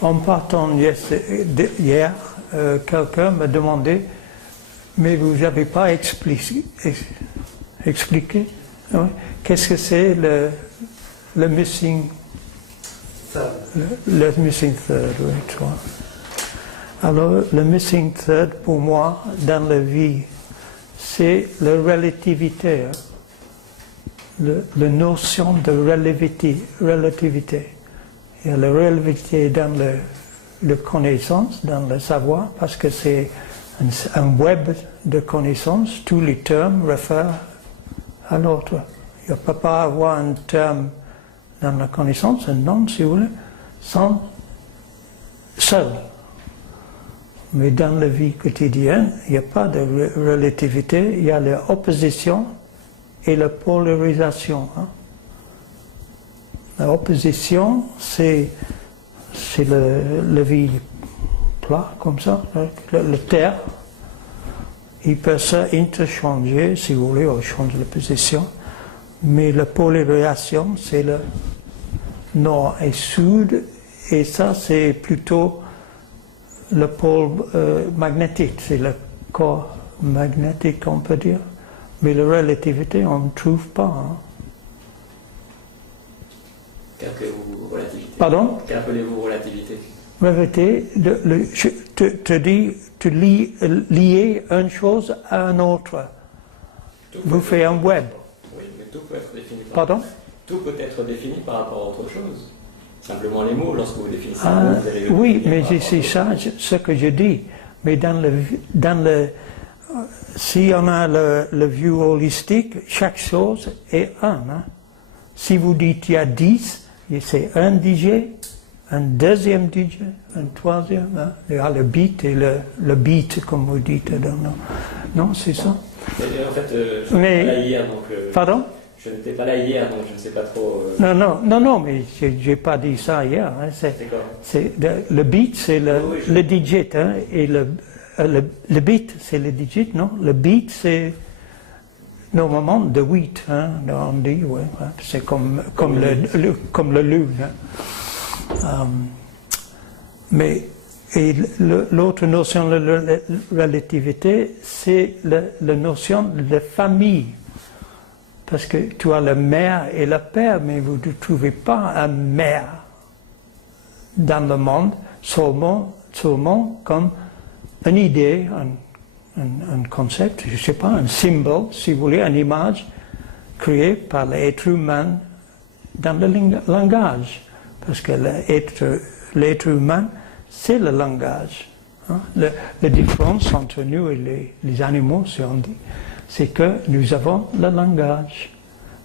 En partant hier, quelqu'un m'a demandé, mais vous n'avez pas expliqué qu'est-ce que c'est le missing third. Le missing third, oui, tu vois. Alors, le missing third, pour moi, dans la vie, c'est la relativité, hein? La notion de relativité. Il y a la relativité dans la connaissance, dans le savoir, parce que c'est un web de connaissances, tous les termes réfèrent à l'autre. Il ne peut pas avoir un terme dans la connaissance, un nom, si vous voulez, sans seul. Mais dans la vie quotidienne, il n'y a pas de relativité, il y a l'opposition et la polarisation. Hein. L'opposition, c'est le vide plat, comme ça, le terre. Il peut s'interchanger, si vous voulez, on change de position. Mais la polarisation, c'est le nord et sud, et ça, c'est plutôt le pôle magnétique, c'est le corps magnétique, on peut dire. Mais la relativité, on ne trouve pas. Hein. Qu'appelez-vous relativité? Pardon? Qu'appelez-vous relativité? Relativité, je te dis, tu lier une chose à une autre. Vous faites un web. Oui, mais tout peut être défini par... Pardon? Tout peut être défini par rapport à autre chose. Simplement les mots, lorsque vous définissez Ah, un mot, vous allez oui, mais c'est ça ce que je dis. Mais dans le si on a le vue holistique, chaque chose est un. Hein. Si vous dites il y a 10, c'est un DJ, un deuxième DJ, un troisième. Hein. Il y a le beat et le beat, comme vous dites. Non, c'est ça. En fait, je n'étais pas là hier, donc... Pardon? Je n'étais pas là hier, donc je ne sais pas trop... Non, mais je n'ai pas dit ça hier. Hein. Le beat, c'est le digit, hein, et le beat, c'est le digit, non? Le beat, c'est normalement the wheat, hein, on dit, ouais, c'est comme le lune. Hein. Mais l'autre notion de relativité, c'est la notion de famille. Parce que tu as la mère et le père, mais vous ne trouvez pas un mère dans le monde seulement comme une idée, un concept, je ne sais pas, un symbole, si vous voulez, une image créée par l'être humain dans le langage. Parce que l'être humain, c'est le langage. Hein. La différence entre nous et les animaux, si on dit, c'est que nous avons le langage.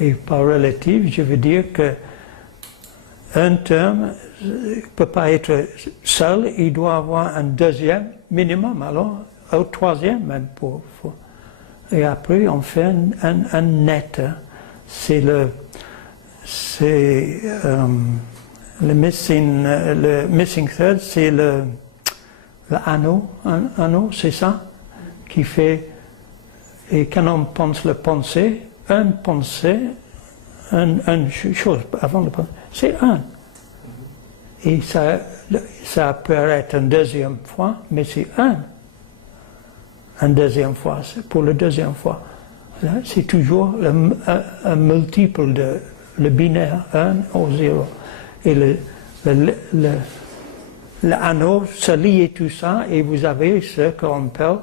Et par relative, je veux dire qu'un terme ne peut pas être seul, il doit avoir un deuxième minimum, alors au troisième même. Et après, on fait un net. C'est le missing third, c'est le anneau, c'est ça, qui fait... Et quand on pense le penser, une chose avant le penser, c'est un. Et ça peut être une deuxième fois, mais c'est un. Une deuxième fois, c'est pour la deuxième fois. C'est toujours un multiple de le binaire, 1 ou 0. Et l'anneau se lie tout ça, et vous avez ce qu'on appelle...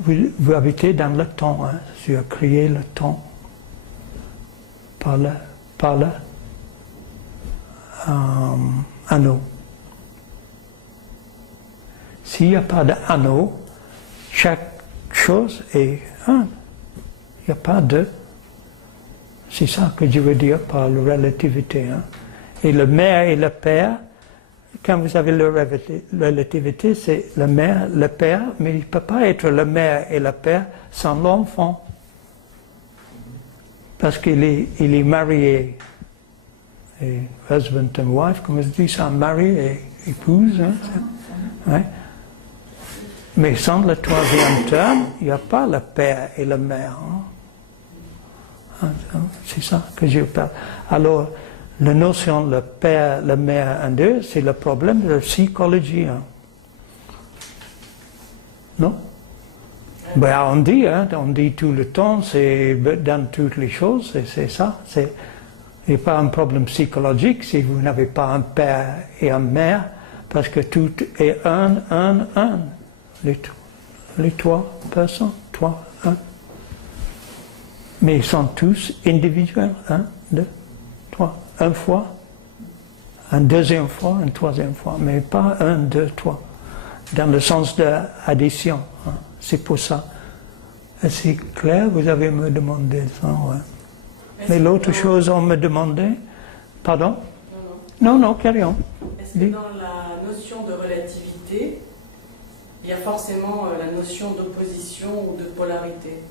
Vous habitez dans le temps, hein. Tu as créé le temps par le anneau. S'il n'y a pas d'anneau, chaque chose est un. Il n'y a pas de... C'est ça que je veux dire par la relativité. Hein. Et le mère et le père, quand vous avez la relativité, c'est la mère, le père, mais il ne peut pas être la mère et le père sans l'enfant. Parce qu'il est marié. Et husband and wife, comme je dis ça, mari et épouse. Hein, ouais. Mais sans le troisième terme, il n'y a pas le père et la mère. Hein. C'est ça que je parle. Alors, La notion le père, la mère, un, deux, c'est le problème de la psychologie. Hein. Non? Ben, on dit tout le temps, c'est dans toutes les choses, c'est ça. Il n'y a pas un problème psychologique si vous n'avez pas un père et une mère, parce que tout est un. Les trois personnes, trois, un. Mais ils sont tous individuels, un, deux, trois. Une fois, une deuxième fois, une troisième fois, mais pas un, deux, trois. Dans le sens d'addition. Hein. C'est pour ça. C'est clair, vous avez me demandé ça, ouais. Mais l'autre chose, on me demandait... Pardon? Non, carrément. Est-ce que dans la notion de relativité, il y a forcément la notion d'opposition ou de polarité?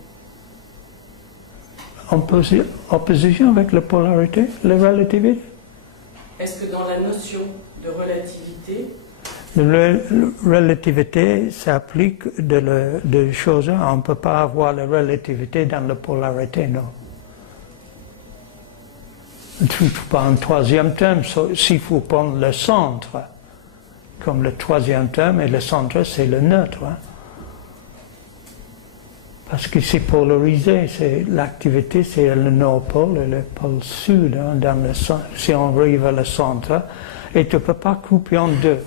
Opposition avec la polarité, la relativité? Est-ce que dans la notion de relativité, La relativité s'applique de choses. On ne peut pas avoir la relativité dans la polarité, non. Pas un troisième terme, s'il faut prendre le centre, comme le troisième terme, et le centre, c'est le neutre. Hein. Parce que c'est polarisé, l'activité, c'est le nord-pôle et le pôle sud, hein, si on arrive à le centre, et tu ne peux pas couper en deux.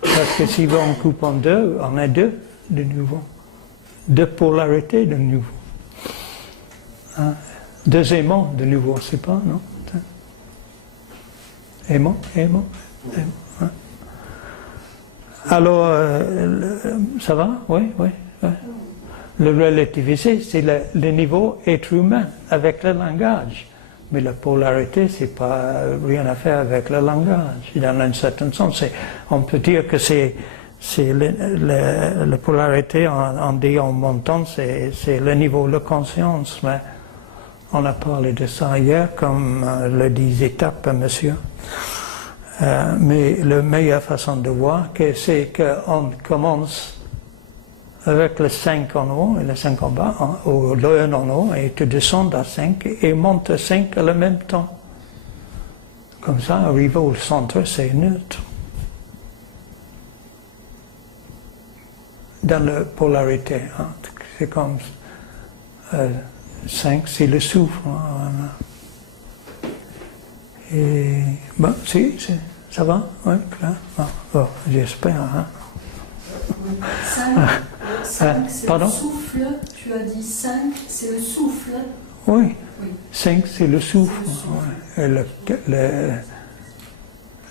Parce que si on coupe en deux, on a deux de nouveau. Deux polarités de nouveau. Hein? Deux aimants de nouveau, c'est pas, non? Aimant. Hein? Alors, ça va? Oui. Le relativisé, c'est le niveau être humain avec le langage. Mais la polarité, c'est pas rien à faire avec le langage. Dans un certain sens, on peut dire que c'est la polarité, on dit en montant, c'est le niveau de conscience. Mais on a parlé de ça hier, comme le 10 étapes, monsieur. Mais la meilleure façon de voir, c'est qu'on commence avec le 5 en haut et le 5 en bas, ou le 1 en haut, et tu descends à 5 et montes à 5 en même temps. Comme ça, arrivé au centre, c'est neutre. Dans la polarité, hein, c'est comme 5, c'est le souffle. Hein, et bon, ça va? Oui, clair. Bon, j'espère. Hein. 5, c'est pardon? le souffle. Tu as dit 5, c'est le souffle. Oui. 5, c'est le souffle. Ouais.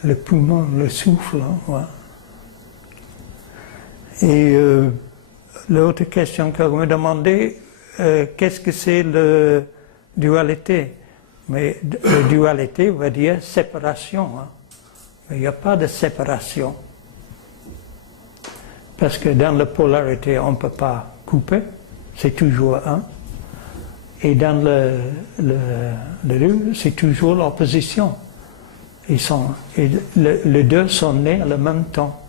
Le poumon, le souffle. Hein, ouais. Et l'autre question que vous me demandez, qu'est-ce que c'est la dualité? Mais la dualité veut dire séparation. Hein. Mais il n'y a pas de séparation. Parce que dans la polarité, on ne peut pas couper, c'est toujours un. Et dans le deux, c'est toujours l'opposition. Les deux sont nés en même temps.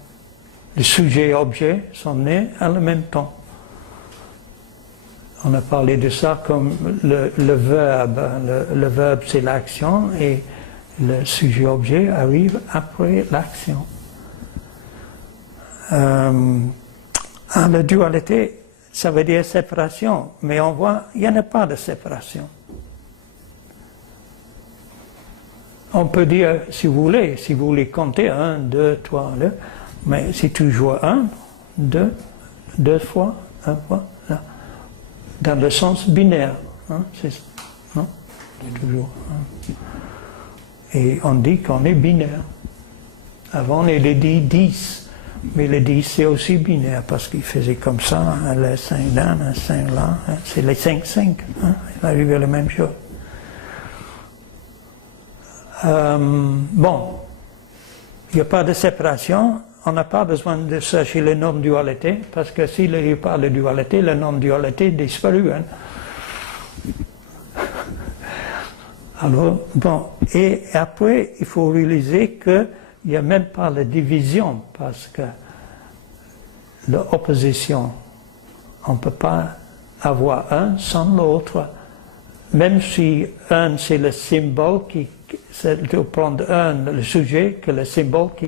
Le sujet et l'objet sont nés en même temps. On a parlé de ça comme le verbe. Le verbe, c'est l'action et le sujet-objet arrive après l'action. La dualité, ça veut dire séparation, mais on voit, il n'y en a pas de séparation. On peut dire, si vous voulez compter 1, 2, 3, 2, mais c'est toujours 1, 2, 2 fois, 1 fois, là. Dans le sens binaire, hein, c'est ça, non? C'est toujours 1. Et on dit qu'on est binaire. Avant, on était dit 10. Mais le 10, c'est aussi binaire, parce qu'il faisait comme ça, hein, le 5 là, le 5 là, hein, c'est les 5-5, hein, il arrive à la même chose. Bon, il n'y a pas de séparation, on n'a pas besoin de chercher le non-dualité, parce que s'il n'y a pas de dualité, la non-dualité disparu. Hein. Alors, bon, et après, il faut réaliser qu'il n'y a même pas la division, parce que l'opposition, on ne peut pas avoir un sans l'autre. Même si un, c'est le symbole qui c'est de prendre le sujet que le symbole qui